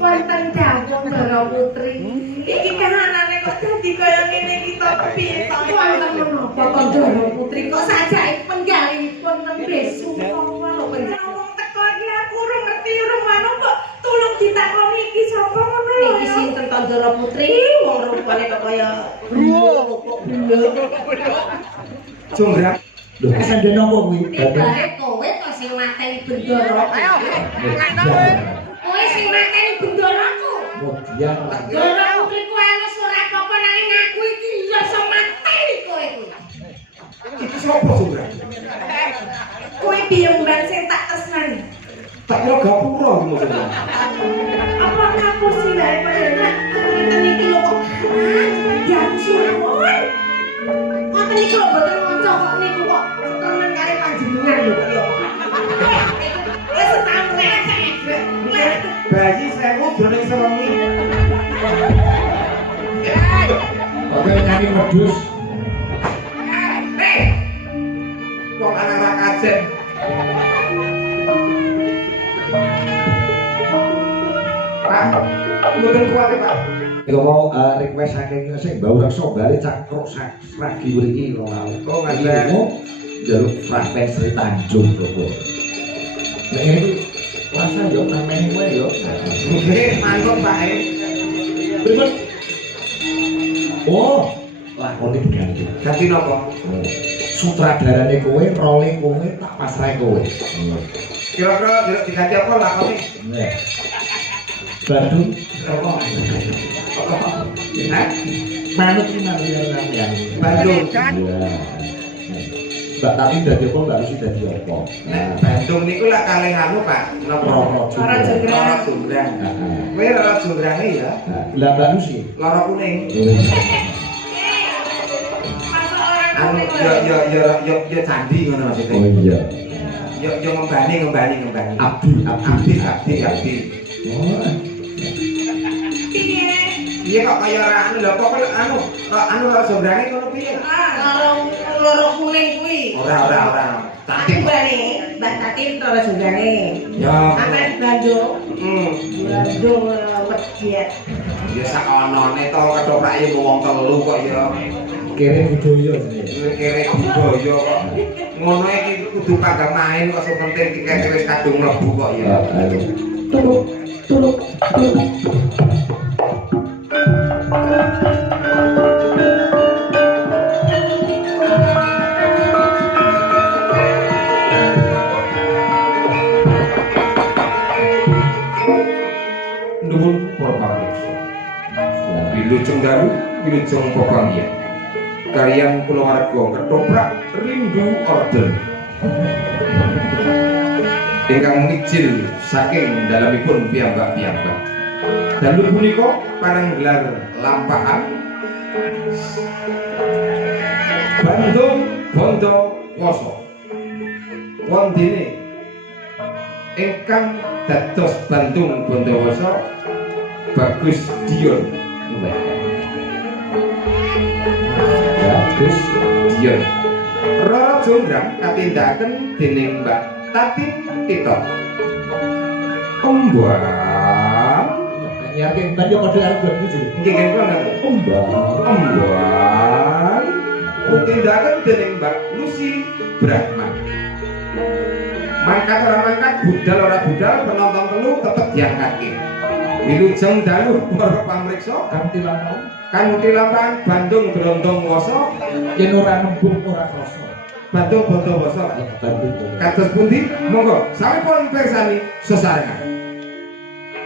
Wonten dawuh Ndara Putri. Iki kahanane kok dadi kaya ngene iki to piye to? Wonten menapa to Ndara Putri kok sajake penggalipun nembe sumpah lho panjenengan teko iki aku ora ngerti ora manut kok tulung ditakoni iki sapa ngono lho. Iki sinten to Ndara Putri? Wong rupane kok kaya Jonggrang. Lho, sandene apa kuwi? Bare kowe kok sing mateni Bendara. Ayo. Kowe sing mateni Bendaraku. Kemudian Ndara Putri ku alus ora apa-apa nanging aku iki ya iso mateni kowe kuwi. iki sapa Jonggrang? Kowe piyambang sing tak tresnani. Tak kira gapura iki maksudnya. Apa kapur sih bae panjenengan? Ngeten iki lho kok. Ya suwun. Ngoten iki lho mboten maca kok niku kok temen kare panjenengan lho ya. Wis setahun Bayi sewu jroning sewengi. Oke nyanyi medus. Wong anak-anak kajen. Pak, mboten kuat Pak. Iku mau request saking sing Mbak Reksa bali cakruk ragi mriki lho. Oh, ngaten. Jaluk frapen Sri Tanjung kok. Nek iki rasa yo namene kowe yo. Nggih, mantap Pak. Pripun? Oh, lakone diganti. Ganti napa? Sutradarane kowe, role kowe, tak pasrahe kowe. Kira-kira diganti apa lakone? Nggih. Bandung apa? Hah? Manut iki marian sampeyan. Bandung. Iya. Mbak tapi dadi apa Mbak mesti dadi apa? Nah, Bandung niku lak kalih anu Pak, napa? Lara Jonggrang. Kowe lara Jonggrange ya? Lah Mbak Lucy, lara kuning. Anu yo candi ngono maksudnya. Oh iya. Yo ngembani. Abdi. Oh. Iya kok kaya anu lho kok anu lara Jonggrange ngono piye? Lara kuning kuwi. Ora. Tapi bali, Mbak Tati lara Jonggrange. Ya. Sampe Bandung. Bandung wedhet. Ya sak onone to kethoprake wong telu kok ya. Kere budaya jenenge. Kere budaya kok. Ngono iki kudu pagam main kok sing penting tikete wis kadung mlebu kok ya. Tuluk. Nuwun para pamirsa. Wilujeng dalu, wilujeng pepanggihan. Karyan kulawarga ketoprak rindu order. Ingkang mijil saking dalamipun piyambak-piyambak. Dalu punika panenggelar lampahan Bandung Bondowoso. Wondene ingkang dados Bandung Bondowoso Bagus Dion. Bagus Dion. Rara Jonggrang katindakaken dening Mbak Tatin Tito. Ombang. Yakin tadi kode arep bojo. Nggih nggih kok. Ombang. Tindakan dening Mbak Lucy Brahman. Mangkat ora mangkat, budal ora budal, penonton telu tetep diangkatke. Wilujeng dalu para pamriksa kanthi lampahan Bandung Bondowoso yen ora nembung ora krasa. Bandung Bondowoso. Kados pundi? Monggo sampun pirsani sesarengan.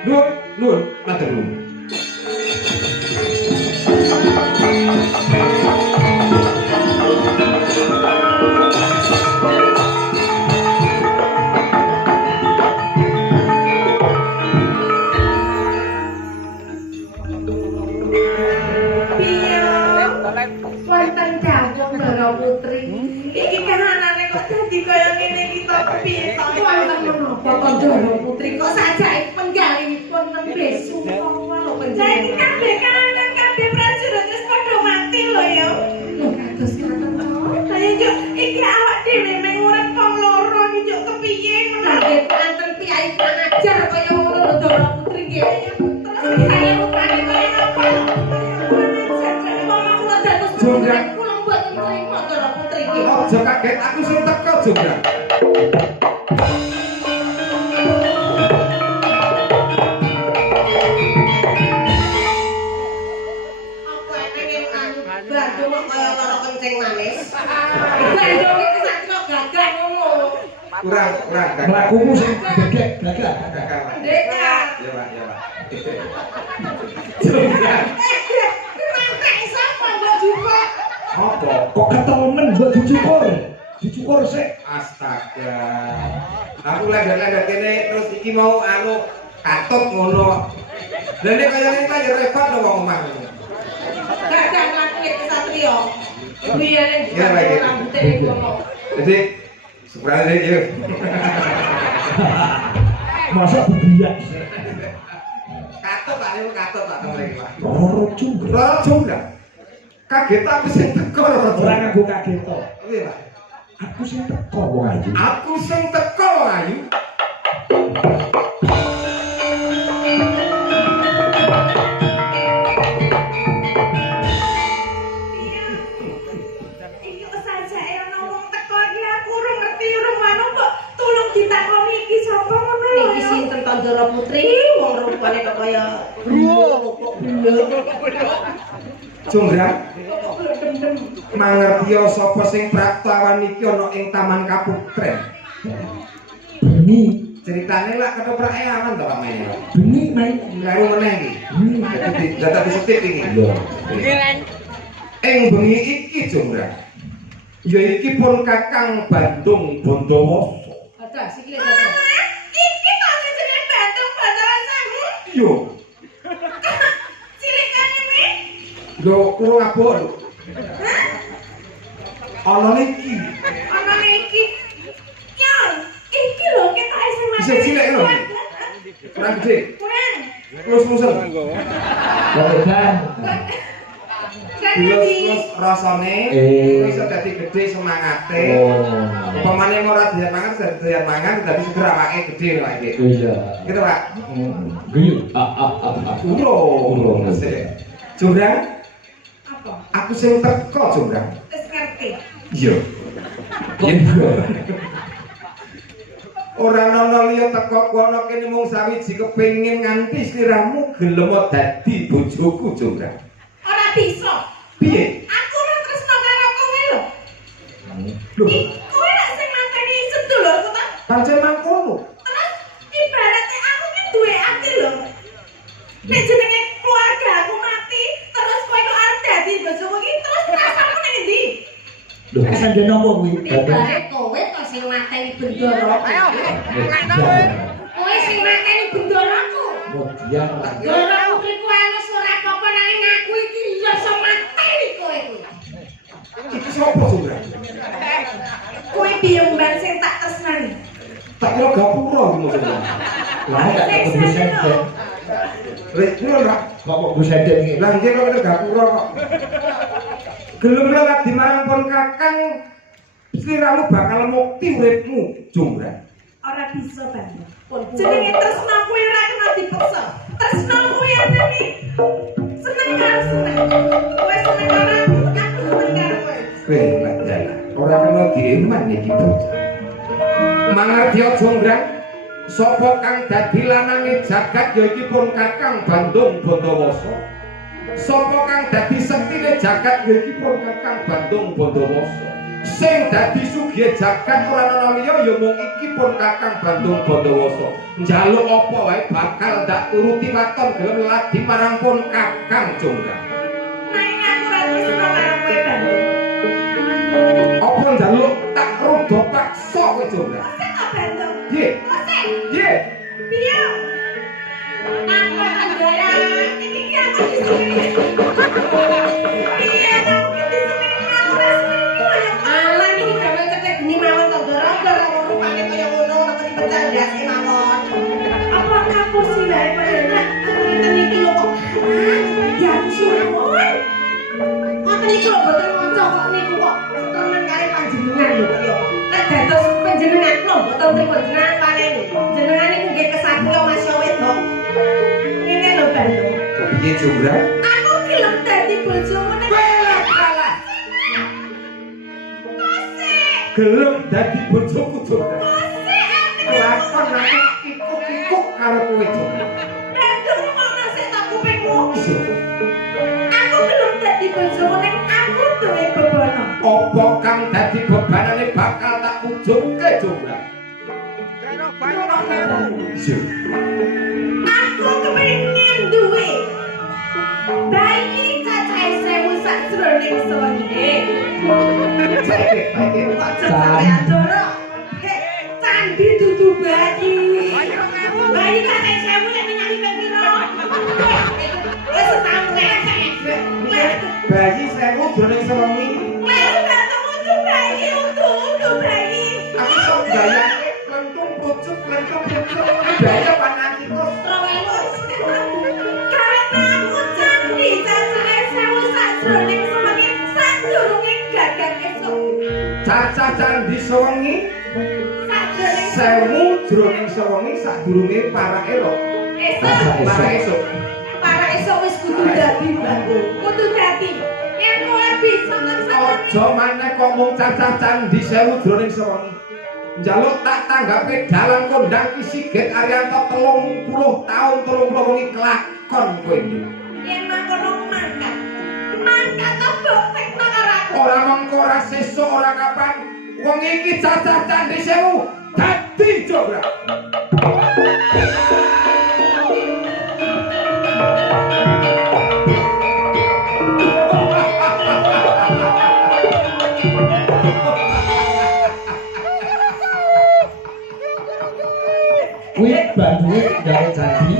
Nuwun, matur nuwun. Wonten dawuh Ndara Putri. Iki kahanane kok dadi kaya ngene iki to piye to? Wonten menapa to Ndara Putri kok sajake penggalipun nembe sumpah lho panjenengan. Iki kabeh kahanan kabeh prajurit wis padha mati lho ya. Lho kados ngoten to. Ayo Juk, iki awak dhewe mung urip wong loro iki Juk kepiye ngono. Nggih, panten piyai ajar kaya ngono lho Bendoro Putri nggih. Terus saya rupane kaya apa? Jonggrang kula mboten trima Bendoro Putri nggih. Aja kaget aku sing teko Jonggrang. Bandung kaya lara kencing manis. Bandung iki sakno gagah ngono. Kurang Mlakumu sing gegek gagah. Pendekar. Ya, Pak, ya, Pak. Kenapa mbok juga? Apa? Kok ketelemen mbok dicukur? Dicukur sik. Astaga. Aku lendet-lendet kene terus iki mau anu katut ngono. Lah nek kaya ngene ya repot lho wong omah. Gagah mlakune kesatria. Biyane Ya, Pak, ya. rambute iku ngono. Jadi sebenarnya ya. Masa bebiak. Katut Pak temen Pak. Loro junggrang. Loro jonggrang. Kaget aku sing teko loro Ora jonggrang. nganggo kaget to. Piye, Pak? Aku sing teko wong ayu. Aku sing teko wong ayu. Iki sajake ana wong teko iki aku ora ngerti urung manut kok tulung ditakoni iki sapa ngono lho. Iki sinten Bendoro Putri wong rupane kok kaya Jonggrang. Mangertiya sapa sing praktawan iki ana ing Taman Kaputren. Bengi, Ceritane lak ketoprak aman to Pak Mayor. bengi main. Lalu meneh iki. Dadi data disetip iki. Lho. Ing bengi iki Jonggrang. Ya iki pun Kakang Bandung Bondowoso. Ada sikile ada. Iki pasti jeneng Bandung Bondowoso. Yo, Cilikane kuwi. yo kurang abot lho. Ana niki. Ana iki. Ya, iki lho ketoke sing mati. Bisa cilik lho. Kurang gede. Kurang. Terus musel. Wedan. Terus rasane iso dadi gede semangate. Oh. Upamane ora doyan mangan, doyan mangan dadi seger awake gede lho iki. Iya. Gitu, Pak. Guyu. Urung. Jonggrang, Apa? aku sing teko Jonggrang. Wis ngerti. Iya. Iya. Ora ana liya teko kono kene mung sawiji kepengin nganti sliramu gelem dadi bojoku Jonggrang. Ora bisa. Piye? Aku ora tresno karo kowe lho. Lho, Kowe nek sing manteni sedulurku ta? pancen mangkono. Terus ibaratnya aku ki duwe ati lho. Nek jenenge keluarga aku mati, terus kowe kok arep dadi bojoku iki, terus rasamu ning ndi? Lho, sandene apa kuwi? Ibare kowe kok sing mateni Bendoro. Kowe sing mateni Bendoroku. Kemudian Bendoro putriku alus ora apa-apa nanging aku iki ya iso mateni kowe kuwi. Iki sapa Jonggrang? Kowe biyemban sing tak tresnani. Tak kira gapura iki maksudnya. lah gak Sing ketemu seneng sendek. lho. Lha ngono ra? Kok kok gue sendek iki? Lah nggih kok gapura kok. Gelem lewat di marang pon Kakang sliramu bakal mukti uripmu Jonggrang. Ora bisa banget. Jenenge tresna kuwi ora kena dipaksa. Tresna kuwi anane seneng karo seneng. Kowe seneng karo aku, aku seneng karo kowe. Weh, Pak Jana. Ora kena dieman iki bocah. Mangertiya Jonggrang, sapa kang dadi lanange jagat ya iki pun Kakang Bandung Bondowoso. Sapa kang dadi sektine jagat ya iki pun Kakang Bandung Bondowoso. Sing dadi sugih jagat ora ana liya ya mung iki pun Kakang Bandung Bondowoso. Njaluk apa wae bakal ndak turuti waton gelem lagi marang pun Kakang Jonggrang. Nanging aku ora tresna karo kowe Bandung. Apa njaluk tak rudo paksa kowe Jonggrang? Kok tak Bandung? Nggih. Kok Nggih. piye? Aku andara iki ki aku disenengi. Piye aku ki disenengi aku ora seneng koyo. Alah iki gawe cetek geni mawon to gara-gara wong rupane kaya ngono ora mesti bercandase mawon. Apa kamu sih wae padahal ngeten iki lho kok. Ya suwun. Ngoten iki lho boten maca kok niku kok temen kare panjenengan lho ya. Nek dados panjenengan kula boten trimo jenengan paneni. Jenengan niku nggih kesatria Mas Wedok. piye Jonggrang? Aku gelem dadi bojomu nek Kalah. Gelem dadi bojoku Jonggrang. Kelakon aku kikuk-kikuk karo kowe Jonggrang. Bantu ngono sik tak kupingmu. Aku gelem dadi bojomu nek aku duwe bebono. Apa kang dadi bebanane bakal tak ujungke Jonggrang. Aku kepengin duwe bayi cacahe 1000 sajroning sewengi. Aja sampean dorok. Candi dudu bayi. Bayi cacahe 1000 nek nyali piro? Wis setahun Bayi 1000 jroning sewengi. Wis ketemu tuh bayi untuk bayi. Aku kok bayangke lentung pucuk. Daya pananti kok. Karena aku candi cacahe 1000 sajroning sewengi sadurunge gagang esuk. Cacah candi sewengi. Sajroning 1000 jroning sewengi sadurunge para elok. esuk. Para esuk wis kudu dadi baku. Kudu dadi. Yen kowe bisa nglaksanani. Aja maneh kok mung cacah candi 1000 jroning sewengi. Njaluk tak tanggapi dalan kondang Siget Arianto 30 tahun 30 wengi kelakon kowe iki. Yen mangkono mangkat. Mangkat apa tekno karo aku. Ora mengko ora sesuk ora kapan wong iki cacah candi 1000 dadi Jonggrang. Kuwi bantuke gawe candi.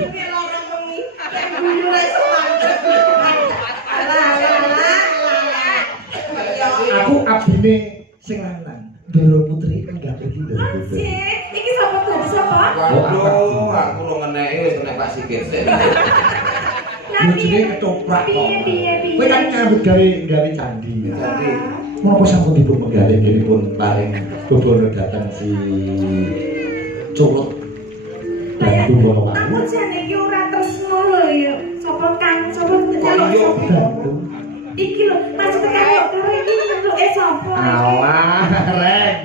Aku abdine sing lanang. Doro Putri enggak pergi Doro Putri. Iki sapa dadi sapa? Waduh, aku lu ngeneki wis nek Pak Sikir sik. Bojone ketoprak kok. Piye. Kowe kan nyambut gawe candi. Candi. Menapa sampun dipun menggalih pun paring bobono datang si Culut. Bantu bono Aku kamu. jane iki ora tresno lho ya. Sapa Kang? Sapa Iya, Bantu. iki lho, maksud karo iki nyeluke sapa? Alah, Reng.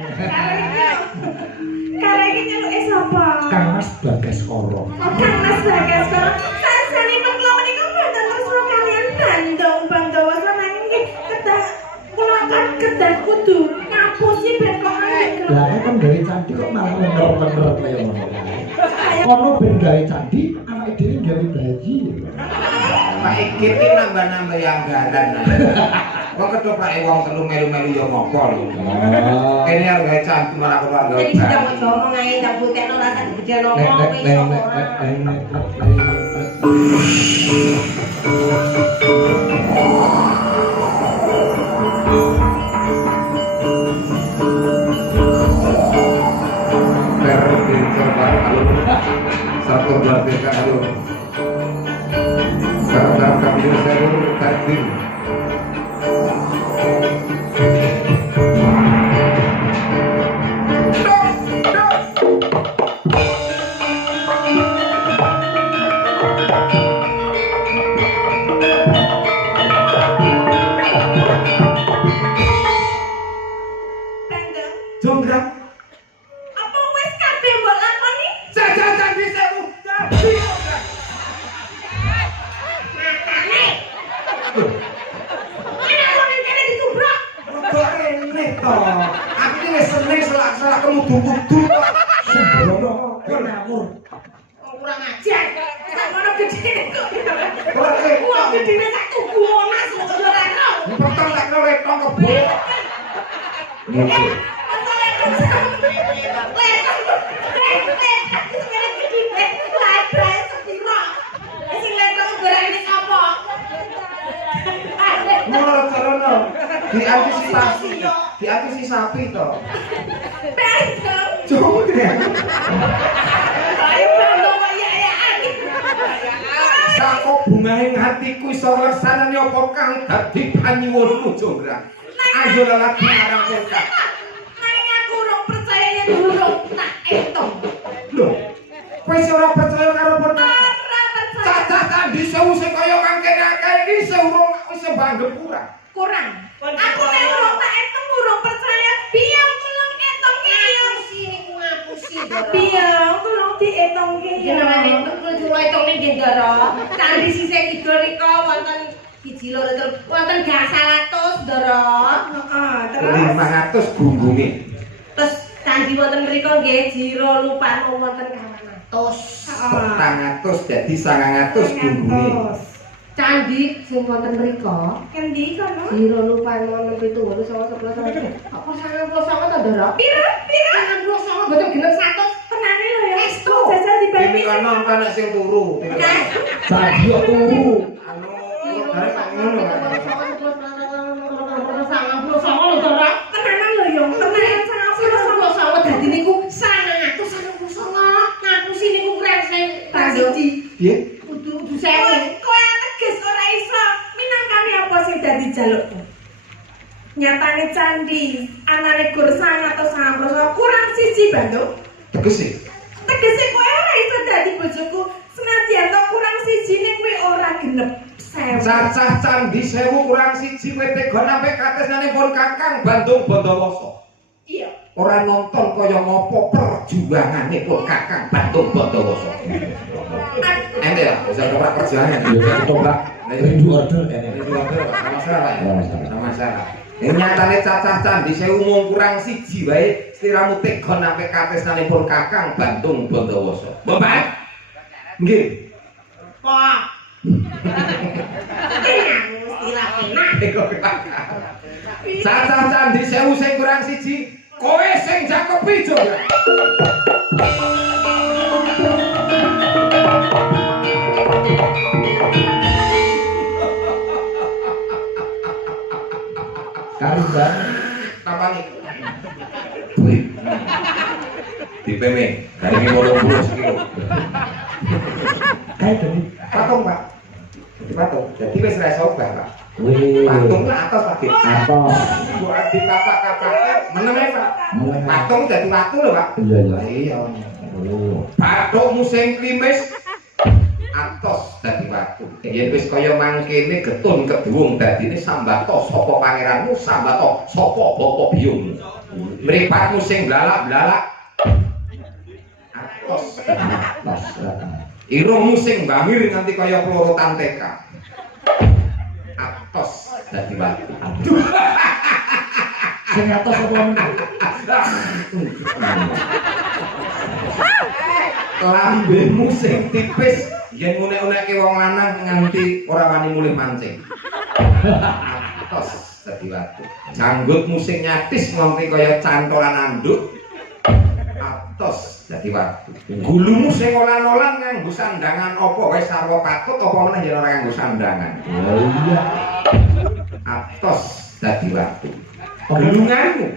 Karo iki nyeluke sapa? Kang Mas Bagaskara. Kang Mas Bagaskara. Sasanipun kula menika boten tresno kalian Bandung samangke nggih kedah kula kan kedah kudu ngapusi ben kok Lah kan gawe candi kok malah lenger-lenger kaya ngono. Ono ben gawe candi, anake dhewe gawe bayi. Pak Ikir iki nambah-nambah anggaran. Kok ketopake wong telu melu-melu ya ngopo lho. Kene arep gawe candi malah keluarga. Jadi tidak mau ngomong aja, tak bukan rasa kejadian ngomong ini Satu berbeda aduh. Karena kami saya tadi. Jonggrang. apa wis kabeh mbok lakoni? Jajan candi 1000 dadi Jonggrang. Makane. Ana kok ning kene ditubrak. Kok rene to. Aku iki wis seneng selak-selak kemudu-mudu kok. Sembrono kok ngawur. Kurang ajar. Sakmono gedene kok. Ora Wah, gedene sak tuku onas kok ora ero. peteng tak letong kebo. Diantisipasi to. Jonggrang. Saka bungahing hatiku iso ngersanani apa kang dadi panyuwunmu Jonggrang. Ayo lelaki marang kowe. Nanging aku ora percaya yen durung tak etong. Lho, kowe ora percaya karo pun Ora percaya. cacah candi 1000 sing kaya kang urung wis banggep kurang. Kurang. Aku nek urung tak etung urung percaya. Biar tolong etung iki. Sini ku ngapusi, Doro. Biar tolong dietong iki. Jenengane kudu etongne nggih, Doro. Candi sisih kidul nika wonten siji loro terus wonten gangsal atus, Doro. Heeh, terus 500 gunggunge. Terus candi wonten mriku nggih jiro lupano wonten 400. 400 dadi 900 gunggunge. Candi sing wonten mriku Kendi kono? jiro lupano 67 11 apa 99 ta, Doro? Pira? 99 boten genep 100. Tenane lho ya. Estu. Jajal Ini dibagi. kono ana sing turu. Tadi kok turu. Anu, arep ngono. Tenanan lho yo. Tenanan sangat Dadi niku 999 ngapusi niku kreseng siji. Piye? kudu Kowe sewu. teges ora iso minangkane apa sing dadi jalukmu? Nyatane candi anane gur 999 kurang siji Bandung. Tegese. Tegese kowe ora iso dadi bojoku senadyan to kurang siji ning kuwi ora genep 1000. Cacah candi 1000 kurang siji kowe tega sampe katesane pun Kakang Bandung Bondowoso. Iya. Ora nonton kaya ngopo perjuangane pun Kakang Bandung Bondowoso. Ente ya, bisa ora perjuangan. Ya ketoprak. Rindu order ini. Ini masalah ya. Masalah. Ini nyatane cacah candi 1000 mung kurang siji wae sliramu tega sampe katesane pun Kakang Bandung Bondowoso. Bapak. Nggih. Kok Cacah candi 1000 sing kurang siji, kowe sing jakopi juga. Kariban. Tapani. Wih. Dipeme, garinge 80 kilo. Kayak tadi. Patung, Pak. Jadi patung. Jadi wis ra iso obah, Pak. Wih. Patung lah atas Pak. Apa? Mbok adi kata-katane menenge, Pak. Meneng. Patung dadi watu lho, Pak. Iya, iya. Iya. Oh. Bathukmu sing klimis atos dadi watu. Yen wis kaya mangkene getun keduwung dadine sambato sapa pangeranmu, sambato sapa bapa biyungmu. Mripatmu sing blalak-blalak atos dadi Atas. irungmu sing bangir nganti kaya plorotan TK. Atos dadi watu. Aduh. Sing atas apa meneh? Lambemu sing tipis yen ngunek-unekke wong lanang nganti ora wani mulih mancing. Atos dadi watu. Janggutmu sing nyatis nganti kaya cantolan anduk. Atos dadi watu. Gulumu sing olan-olan nganggo sandangan apa wae sarwa patut apa meneh yen ora nganggo sandangan. Oh iya. Atos dadi watu. Gelunganmu,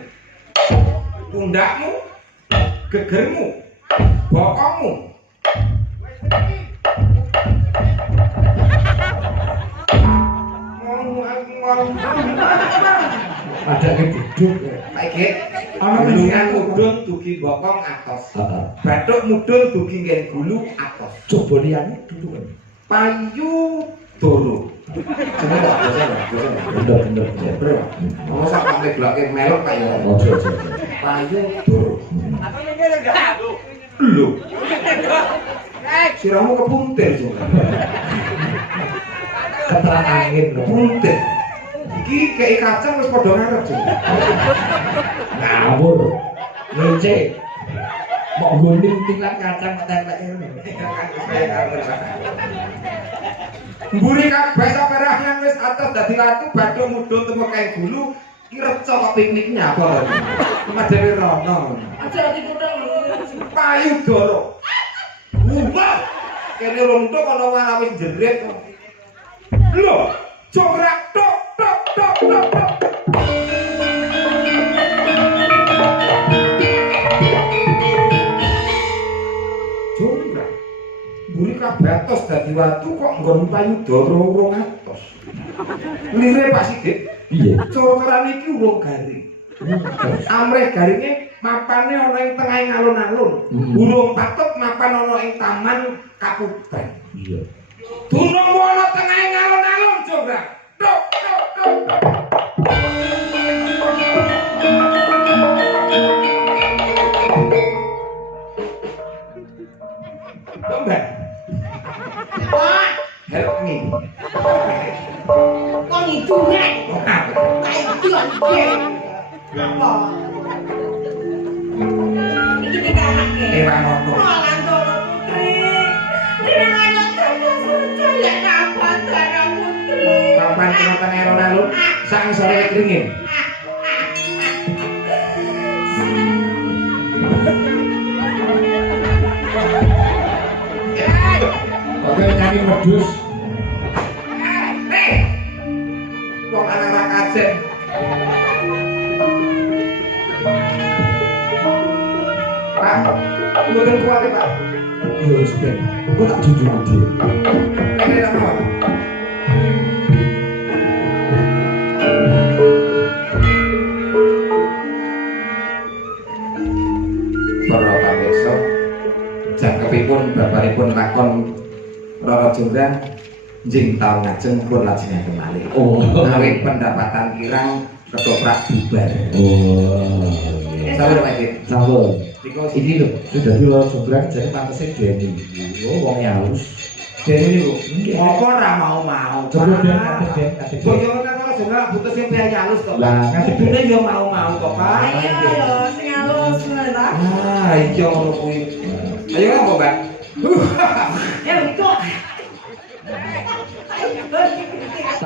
pundakmu, gegermu, bokongmu. Ada gedung. Saiki gelungan mudhun dugi bokong atos. Heeh. Bathuk mudhun dugi nggen gulu atos. Coba liyane dulu. Payu doro. Bener Pak, Bener. bener. Ono sak mleblake melok Pak ya. Ojo. Payu doro. Lho. Siramu kepuntir juga. Keteran angin. Puntir. Iki kei kacang wis padha ngarep juga. Ngawur. Ngece. Mau guling tingkat kacang tempel ini. Mburi kabeh saperahnya wis atos dadi watu bathuk mudhun temu kae gulu iki reca kok pikniknya apa. Cuma dhewe rono. aja diputeng. Payu doro. Wah. Kene rontok ana warawis jerit. Lho, jongrak tok tok tok tok tok. Jongrak. Mburi kabeh atos dadi watu kok nggon payu doro urung atos. Lire Pak Sigit. Iya. Cororan iki urung garing. Amrih garinge mapane ana ing tengahing alun-alun. Burung patut mapan ana ing taman Kapupren. Iya. Dunung ana tengahing alun-alun, Jung. Mbak. Tok tok tok tok. Mbak. Wah, Help me. kok ngidungan? Oh, apa? Kayak jual deh. Apa? Iki dikawake. Ora ngono. Malah Dara Putri. Dengan cerdas lucu ya kapan Dara Putri. Kapan kena tengero lalu? Sang sore kringin. Oke, nyanyi medus. Wong anak-anak kajen. Pak, mboten kuat Pak. Ya wis ben. Kok tak junjung dia. Ini lho Pak. Para pamirsa, jangkepipun babaripun lakon Rara Jonggrang njing taun ngajeng pun lajengaken malih. Oh. Awit pendapatan kirang ketoprak bubar. Oh. Sabar Pak Dik. Sabar. Because Ini loh, sudah di luar Jonggrang jadi pantesnya Denny. Oh, wongnya halus. Denny niku. Nggih. Apa ora mau-mau? Coba Den, kate Den. Boyongan kan ora jengak butuh sing piye halus to. Lah, ngadepine yo mau-mau kok, Pak. Ayo lho, sing halus ngono ta. Ah, iya ngono kuwi. Ayo apa, Mbak? Ya, kok.